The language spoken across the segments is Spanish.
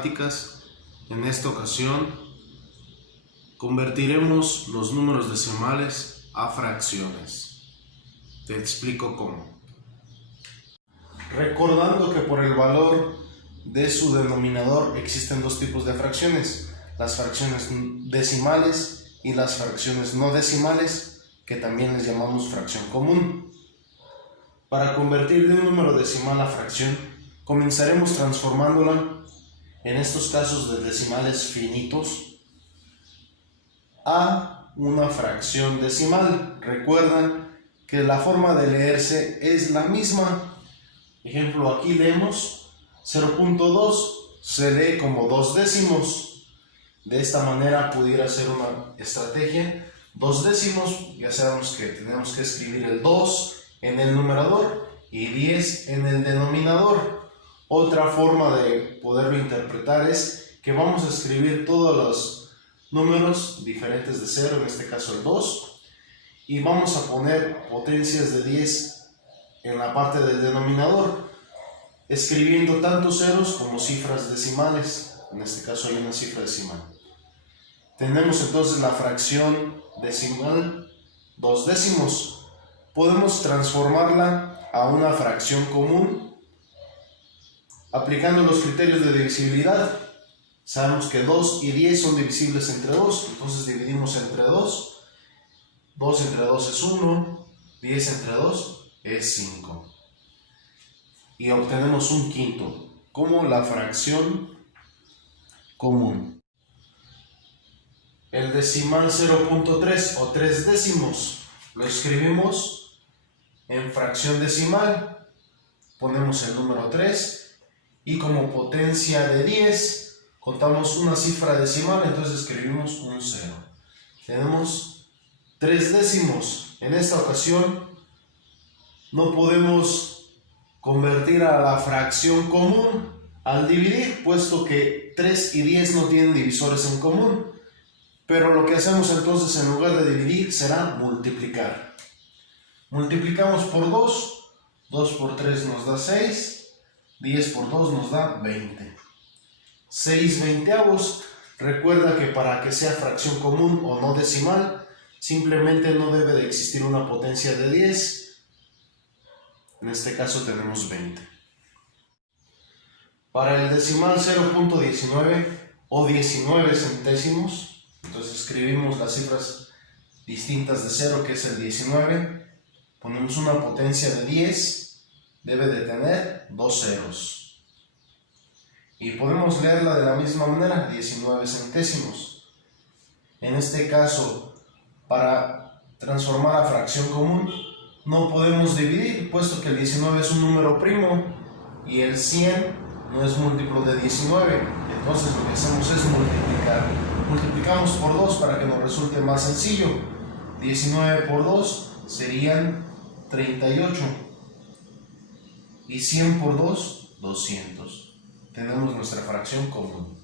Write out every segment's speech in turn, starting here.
matemáticas. En esta ocasión convertiremos los números decimales a fracciones. Te explico cómo. Recordando que por el valor de su denominador existen dos tipos de fracciones: las fracciones decimales y las fracciones no decimales, que también les llamamos fracción común. Para convertir de un número decimal a fracción, comenzaremos transformándola, en estos casos de decimales finitos, a una fracción decimal. Recuerdan que la forma de leerse es la misma. Ejemplo, aquí leemos 0.2, se lee como 2 décimos. De esta manera pudiera ser una estrategia. 2 décimos, ya sabemos que tenemos que escribir el 2 en el numerador y 10 en el denominador. Otra forma de poderlo interpretar es que vamos a escribir todos los números diferentes de 0, en este caso el 2, y vamos a poner potencias de 10 en la parte del denominador, escribiendo tanto ceros como cifras decimales. En este caso hay una cifra decimal. Tenemos entonces la fracción decimal 2 décimos. Podemos transformarla a una fracción común aplicando los criterios de divisibilidad. Sabemos que 2 y 10 son divisibles entre 2, entonces dividimos entre 2. 2 entre 2 es 1, 10 entre 2 es 5. Y obtenemos un quinto como la fracción común. El decimal 0.3 o 3 décimos lo escribimos en fracción decimal. Ponemos el número 3 y como potencia de 10 contamos una cifra decimal, entonces escribimos un 0. Tenemos 3 décimos. En esta ocasión no podemos convertir a la fracción común al dividir, puesto que 3 y 10 no tienen divisores en común. Pero lo que hacemos entonces, en lugar de dividir, será multiplicar. Multiplicamos por 2, 2 por 3 nos da 6, 10 por 2 nos da 20. 6 veinteavos. Recuerda que para que sea fracción común o no decimal, simplemente no debe de existir una potencia de 10. En este caso tenemos 20. Para el decimal 0.19 o 19 centésimos, entonces escribimos las cifras distintas de 0, que es el 19. Ponemos una potencia de 10. Debe de tener 2 ceros. Y podemos leerla de la misma manera, 19 centésimos. En este caso, para transformar a fracción común, no podemos dividir, puesto que el 19 es un número primo y el 100 no es múltiplo de 19. Entonces lo que hacemos es multiplicar. Multiplicamos por 2 para que nos resulte más sencillo. 19 por 2 serían 38. Y 100 por 2, 200. Tenemos nuestra fracción común.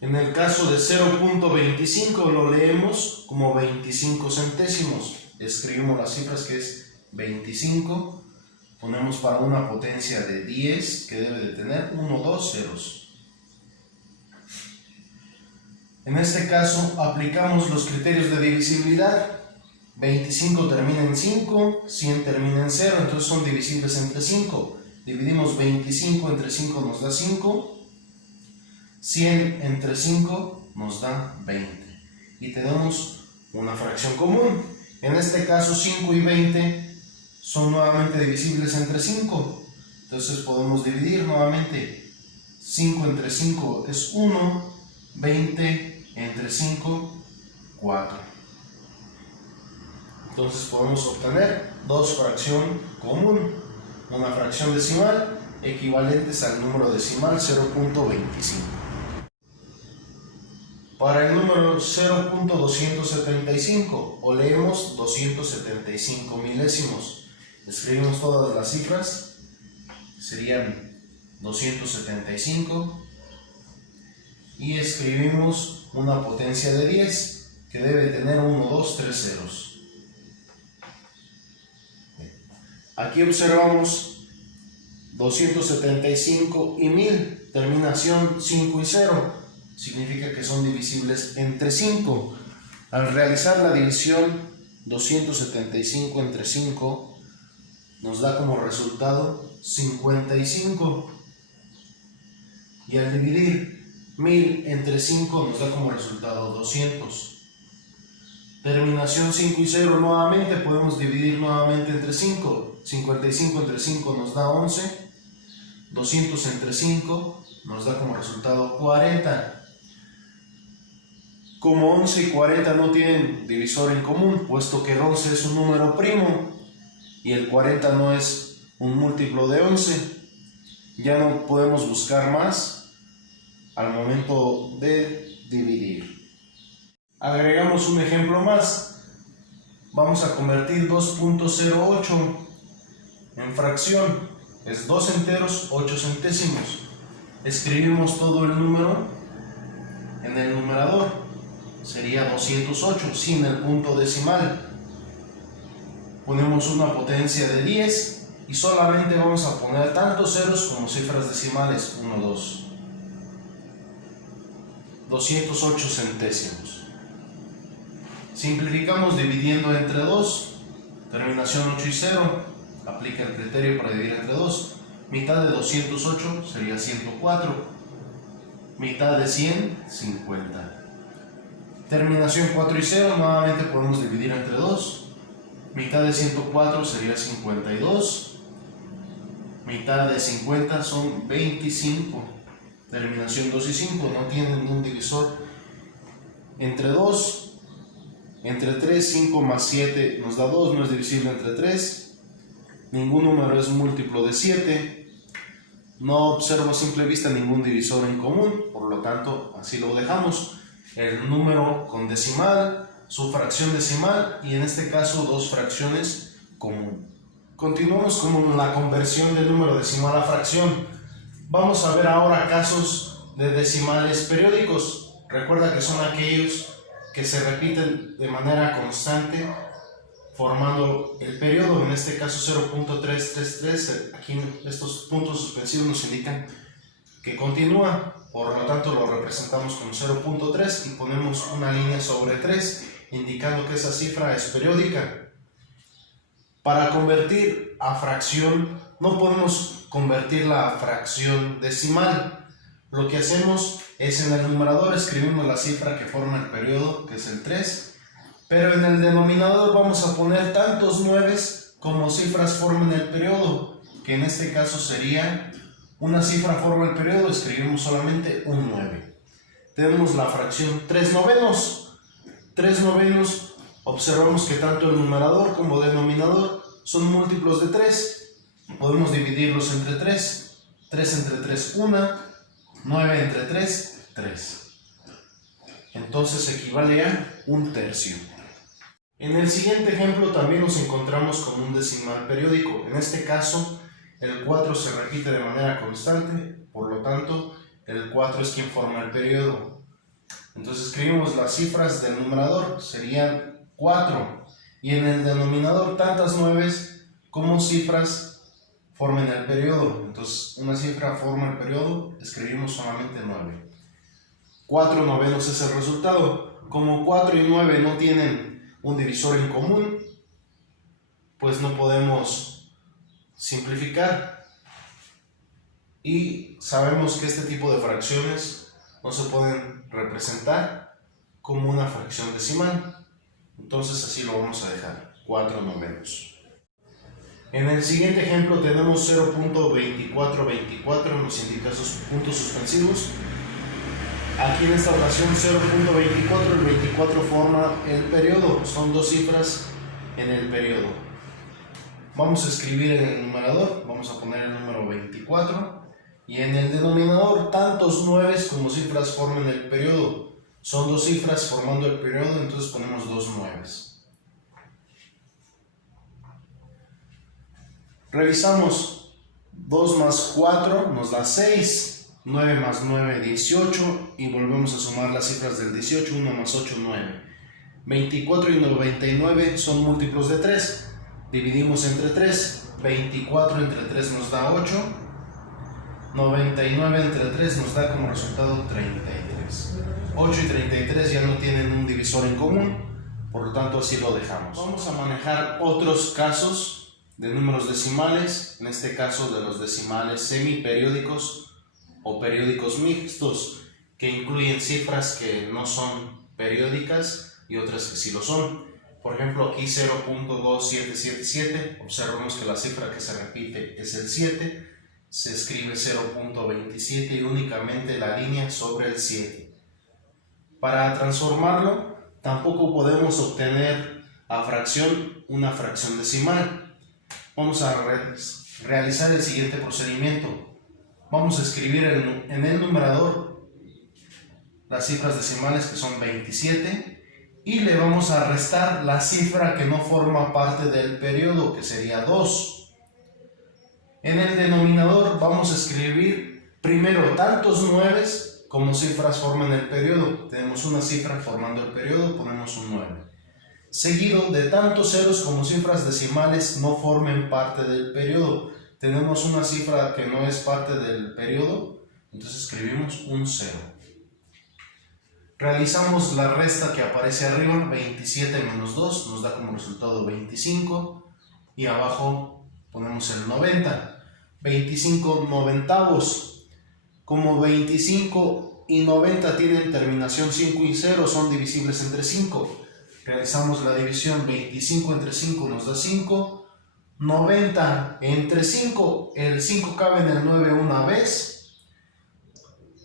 En el caso de 0.25 lo leemos como 25 centésimos. Escribimos las cifras, que es 25. Ponemos para una potencia de 10, que debe de tener 1, 2 ceros. En este caso aplicamos los criterios de divisibilidad. 25 termina en 5, 100 termina en 0, entonces son divisibles entre 5. Dividimos 25 entre 5 nos da 5, 100 entre 5 nos da 20. Y tenemos una fracción común. En este caso 5 y 20 son nuevamente divisibles entre 5. Entonces podemos dividir nuevamente. 5 entre 5 es 1, 20 entre 5, 4. Entonces podemos obtener dos fracciones comunes, una fracción decimal, equivalentes al número decimal 0.25. Para el número 0.275, o leemos 275 milésimos, escribimos todas las cifras, serían 275, y escribimos una potencia de 10, que debe tener 1, 2, 3 ceros. Aquí observamos 275 y 1000, terminación 5 y 0, significa que son divisibles entre 5. Al realizar la división 275 entre 5 nos da como resultado 55, y al dividir 1000 entre 5 nos da como resultado 200. Terminación 5 y 0 nuevamente, podemos dividir nuevamente entre 5. 55 entre 5 nos da 11. 200 entre 5 nos da como resultado 40. Como 11 y 40 no tienen divisor en común, puesto que el 11 es un número primo y el 40 no es un múltiplo de 11, ya no podemos buscar más al momento de dividir. Agregamos un ejemplo más. Vamos a convertir 2.08 en fracción. Es 2 enteros, 8 centésimos. Escribimos todo el número en el numerador. Sería 208 sin el punto decimal. Ponemos una potencia de 10 y solamente vamos a poner tantos ceros como cifras decimales. 1, 2. 208 centésimos. Simplificamos dividiendo entre 2, terminación 8 y 0, aplica el criterio para dividir entre 2, mitad de 208 sería 104, mitad de 100, 50. Terminación 4 y 0, nuevamente podemos dividir entre 2, mitad de 104 sería 52, mitad de 50 son 25, terminación 2 y 5, no tienen ningún divisor. Entre 2, entre 3, 5 más 7 nos da 2, no es divisible entre 3. Ningún número es múltiplo de 7. No observo a simple vista ningún divisor en común, por lo tanto así lo dejamos. El número con decimal, su fracción decimal y en este caso dos fracciones común. Continuamos con la conversión del número decimal a fracción. Vamos a ver ahora casos de decimales periódicos. Recuerda que son aquellos que se repiten de manera constante formando el periodo, en este caso 0.333, aquí estos puntos suspensivos nos indican que continúa, por lo tanto lo representamos con 0.3 y ponemos una línea sobre 3 indicando que esa cifra es periódica. Para convertir a fracción no podemos convertirla a fracción decimal. Lo que hacemos es en el numerador escribimos la cifra que forma el periodo, que es el 3, pero en el denominador vamos a poner tantos 9 como cifras formen el periodo, que en este caso sería una cifra forma el periodo, escribimos solamente un 9. Tenemos la fracción 3 novenos. 3 novenos, observamos que tanto el numerador como el denominador son múltiplos de 3. Podemos dividirlos entre 3. 3 entre 3, 1. 9 entre 3, 3. Entonces equivale a un tercio. En el siguiente ejemplo también nos encontramos con un decimal periódico. En este caso, el 4 se repite de manera constante, por lo tanto, el 4 es quien forma el periodo. Entonces escribimos las cifras del numerador, serían 4, y en el denominador tantas 9 como cifras formen el periodo. Entonces una cifra forma el periodo, escribimos solamente 9. 4 novenos es el resultado. Como 4 y 9 no tienen un divisor en común, pues no podemos simplificar. Y sabemos que este tipo de fracciones no se pueden representar como una fracción decimal. Entonces así lo vamos a dejar, 4 novenos. En el siguiente ejemplo tenemos 0.2424, nos indica sus puntos suspensivos. Aquí en esta ocasión 0.24, el 24 forma el periodo, son dos cifras en el periodo. Vamos a escribir en el numerador, vamos a poner el número 24 y en el denominador tantos 9 como cifras forman el periodo. Son dos cifras formando el periodo, entonces ponemos dos 9. Revisamos, 2 más 4 nos da 6, 9 más 9, 18 y volvemos a sumar las cifras del 18, 1 más 8, 9. 24 y 99 son múltiplos de 3, dividimos entre 3, 24 entre 3 nos da 8, 99 entre 3 nos da como resultado 33. 8 y 33 ya no tienen un divisor en común, por lo tanto así lo dejamos. Vamos a manejar otros casos de números decimales, en este caso de los decimales semiperiódicos o periódicos mixtos, que incluyen cifras que no son periódicas y otras que sí lo son. Por ejemplo, aquí 0.2777, observamos que la cifra que se repite es el 7, se escribe 0.27 y únicamente la línea sobre el 7. Para transformarlo, tampoco podemos obtener a fracción una fracción decimal. Vamos a realizar el siguiente procedimiento. Vamos a escribir en el numerador las cifras decimales, que son 27, y le vamos a restar la cifra que no forma parte del periodo, que sería 2. En el denominador vamos a escribir primero tantos 9 como cifras forman el periodo. Tenemos una cifra formando el periodo, ponemos un 9. Seguido de tantos ceros como cifras decimales no formen parte del periodo. Tenemos una cifra que no es parte del periodo, entonces escribimos un 0. Realizamos la resta que aparece arriba, 27 menos 2, nos da como resultado 25, y abajo ponemos el 90. 25 noventavos. Como 25 y 90 tienen terminación 5 y 0, son divisibles entre 5. Realizamos la división, 25 entre 5 nos da 5. 90 entre 5, el 5 cabe en el 9 una vez.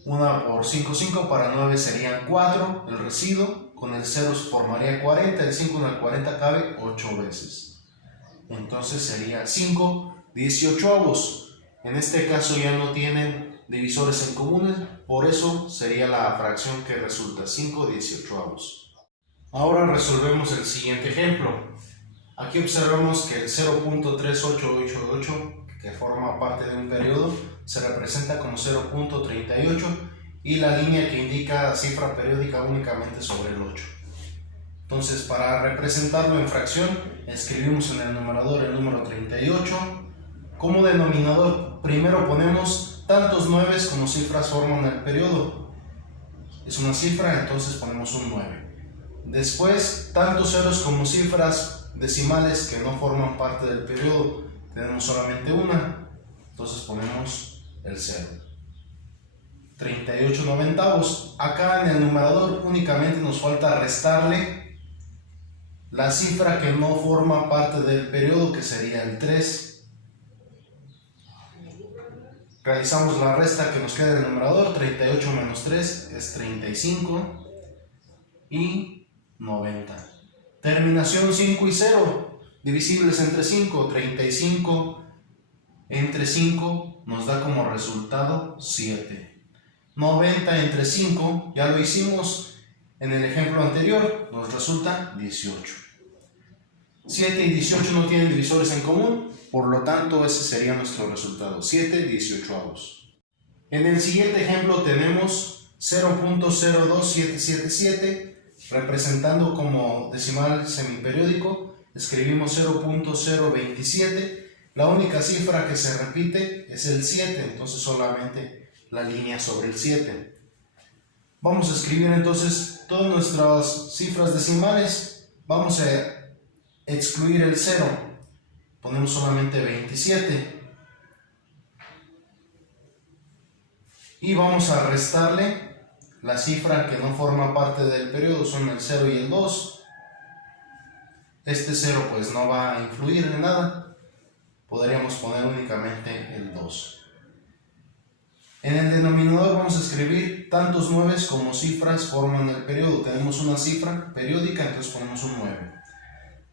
1 por 5, 5, para 9 serían 4, el residuo, con el 0 se formaría 40, el 5 en el 40 cabe 8 veces. Entonces sería 5 18avos. En este caso ya no tienen divisores en comunes, por eso sería la fracción que resulta 5 18avos. Ahora resolvemos el siguiente ejemplo. Aquí observamos que el 0.3888, que forma parte de un periodo, se representa como 0.38 y la línea que indica la cifra periódica únicamente sobre el 8. Entonces, para representarlo en fracción, escribimos en el numerador el número 38. Como denominador, primero ponemos tantos 9 como cifras forman el periodo. Es una cifra, entonces ponemos un 9. Después, tantos ceros como cifras decimales que no forman parte del periodo. Tenemos solamente una, entonces ponemos el 0. 38 noventavos. Acá en el numerador únicamente nos falta restarle la cifra que no forma parte del periodo, que sería el 3. Realizamos la resta que nos queda en el numerador, 38 menos 3 es 35 y 90. Terminación 5 y 0, divisibles entre 5, 35 entre 5 nos da como resultado 7. 90 entre 5, ya lo hicimos en el ejemplo anterior, nos resulta 18. 7 y 18 no tienen divisores en común, por lo tanto ese sería nuestro resultado, 7 18avos. En el siguiente ejemplo tenemos 0.02777, representando como decimal semiperiódico, escribimos 0.027, la única cifra que se repite es el 7, entonces solamente la línea sobre el 7. Vamos a escribir entonces todas nuestras cifras decimales, vamos a excluir el 0, ponemos solamente 27 y vamos a restarle la cifra que no forma parte del periodo, son el 0 y el 2. Este 0 pues no va a influir en nada, podríamos poner únicamente el 2. En el denominador vamos a escribir tantos 9 como cifras forman el periodo. Tenemos una cifra periódica, entonces ponemos un 9.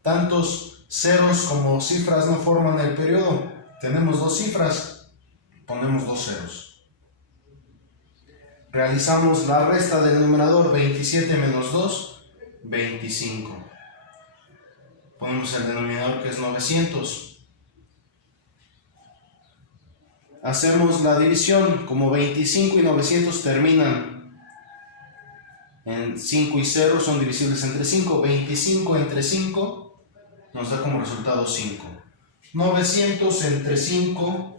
Tantos ceros como cifras no forman el periodo. Tenemos dos cifras, ponemos 2 ceros. Realizamos la resta del numerador, 27 menos 2, 25. Ponemos el denominador, que es 900. Hacemos la división, como 25 y 900 terminan en 5 y 0, son divisibles entre 5. 25 entre 5 nos da como resultado 5. 900 entre 5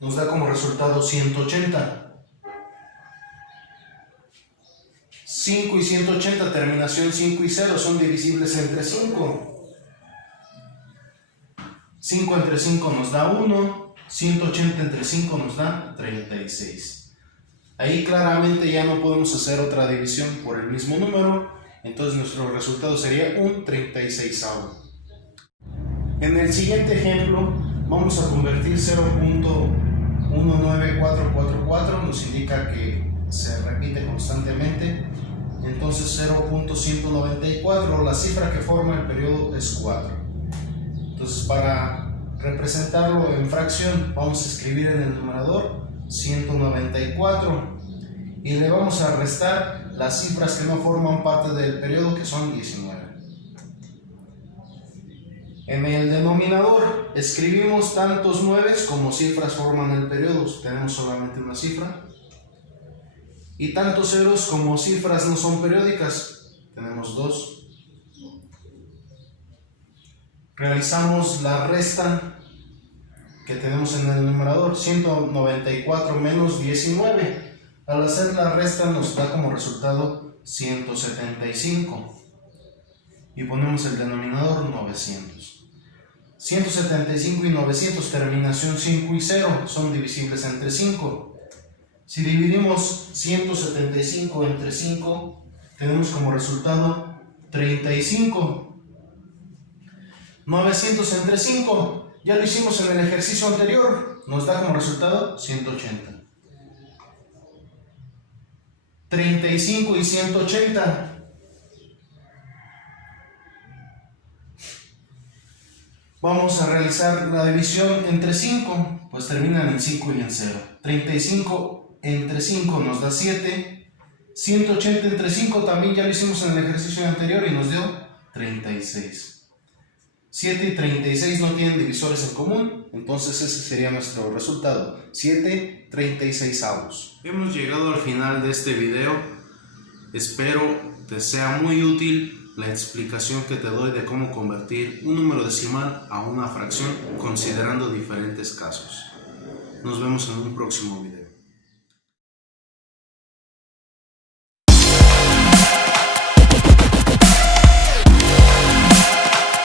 nos da como resultado 180. 5 y 180, terminación 5 y 0, son divisibles entre 5. 5 entre 5 nos da 1, 180 entre 5 nos da 36. Ahí claramente ya no podemos hacer otra división por el mismo número, entonces nuestro resultado sería un 36avo. En el siguiente ejemplo vamos a convertir 0.19444, nos indica que se repite constantemente. Entonces 0.194, la cifra que forma el periodo es 4. Entonces para representarlo en fracción vamos a escribir en el numerador 194 y le vamos a restar las cifras que no forman parte del periodo, que son 19. En el denominador escribimos tantos 9 como cifras forman el periodo, tenemos solamente una cifra. Y tantos ceros como cifras no son periódicas, tenemos 2. Realizamos la resta que tenemos en el numerador, 194 menos 19. Al hacer la resta nos da como resultado 175. Y ponemos el denominador 900. 175 y 900, terminación 5 y 0, son divisibles entre 5. Si dividimos 175 entre 5, tenemos como resultado 35. 900 entre 5, ya lo hicimos en el ejercicio anterior, nos da como resultado 180. 35 y 180. Vamos a realizar la división entre 5, pues terminan en 5 y en 0. 35 entre 5 nos da 7, 180 entre 5 también ya lo hicimos en el ejercicio anterior y nos dio 36. 7 y 36 no tienen divisores en común, entonces ese sería nuestro resultado, 7 36avos. Hemos llegado al final de este video, espero te sea muy útil la explicación que te doy de cómo convertir un número decimal a una fracción considerando diferentes casos. Nos vemos en un próximo video.